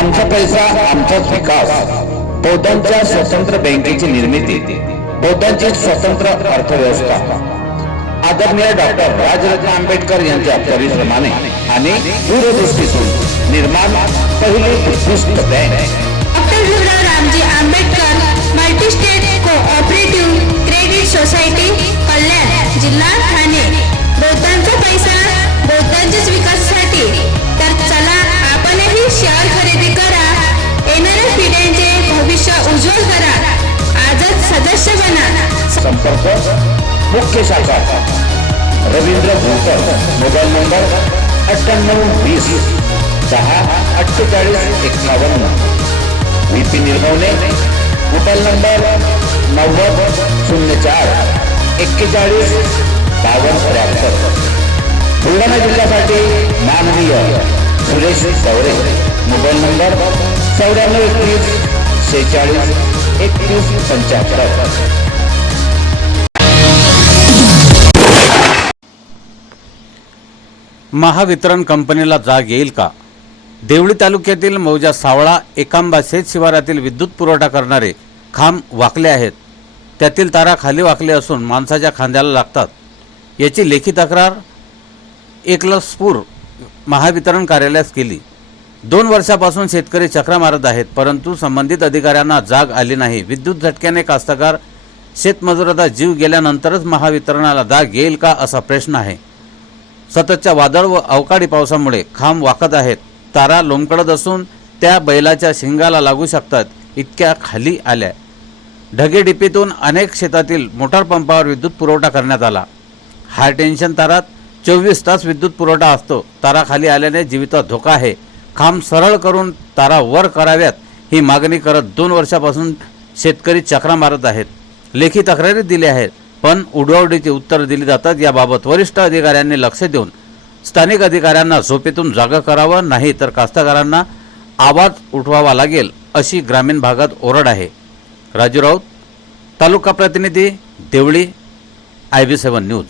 आमचा पैसा आमचाच विकास. बौद्धांच्या स्वतंत्र बँकेची निर्मिती. बौद्धांची स्वतंत्र अर्थव्यवस्था. आदरणीय डॉक्टर राजरत्न आंबेडकर यांच्या परिश्रमाने आणि दूरदृष्टीतून निर्माण पहिली उत्कृष्ट bank. Doctor Bhimrao Ramji Ambedkar multi state संपर्क मुख्य शाखा रवींद्र भोकर मोबाईल नंबर अठ्ठ्याण्णव वीस दहा अठ्ठेचाळीस एक्कावन्न. व्ही पी निर्मवणे मोबाईल नंबर नव्वद शून्य चार एक्केचाळीस बावन्न त्र्याहत्तर. बुलढाणा जिल्ह्यासाठी माननीय सुरेश चौरे मोबाईल नंबर चौऱ्याण्णव एकवीस शेहेचाळीस एकतीस पंच्याहत्तर. महावितरण कंपनीला जाग येईल का? देवळी तालुक्यातील मौजा सावळा एकांबा शेत शिवारातील विद्युत पुरवठा करणारे खांब वाकले आहेत. त्यातील तारा खाली वाकले असून माणसाच्या खांद्याला लागतात. याची लेखी तक्रार एकलसपूर महावितरण कार्यालयास केली. दोन वर्षापासून शेतकरी चक्रा मारत आहेत परंतु संबंधित अधिकाऱ्यांना जाग आली नाही. विद्युत झटक्याने कास्तकार शेतमजुराचा जीव गेल्यानंतरच महावितरणाला जाग येईल का असा प्रश्न आहे. सततच्या वादळ व अवकाळी पावसामुळे खांब वाकत आहेत. तारा लोंबकडत असून त्या बैलाच्या शिंगाला लागू शकतात इतक्या खाली आल्या. ढगेडिपीतून अनेक शेतातील मोटार पंपावर विद्युत पुरवठा करण्यात आला. हाय टेन्शन तारात चोवीस तास विद्युत पुरवठा असतो. तारा खाली आल्याने जीवितात धोका आहे. खांब सरळ करून तारा वर कराव्यात ही मागणी करत दोन वर्षापासून शेतकरी चक्रा मारत आहेत. लेखी तक्रारी दिल्या आहेत. पण उडवाउडीची उत्तरं दिली जातात. याबाबत वरिष्ठ अधिकाऱ्यांनी लक्ष देऊन स्थानिक अधिकाऱ्यांना झोपेतून जागा करावं नाही तर कास्तकारांना आवाज उठवावा लागेल अशी ग्रामीण भागात ओरड आहे. राजू राऊत तालुका प्रतिनिधी Deoli I B seven news.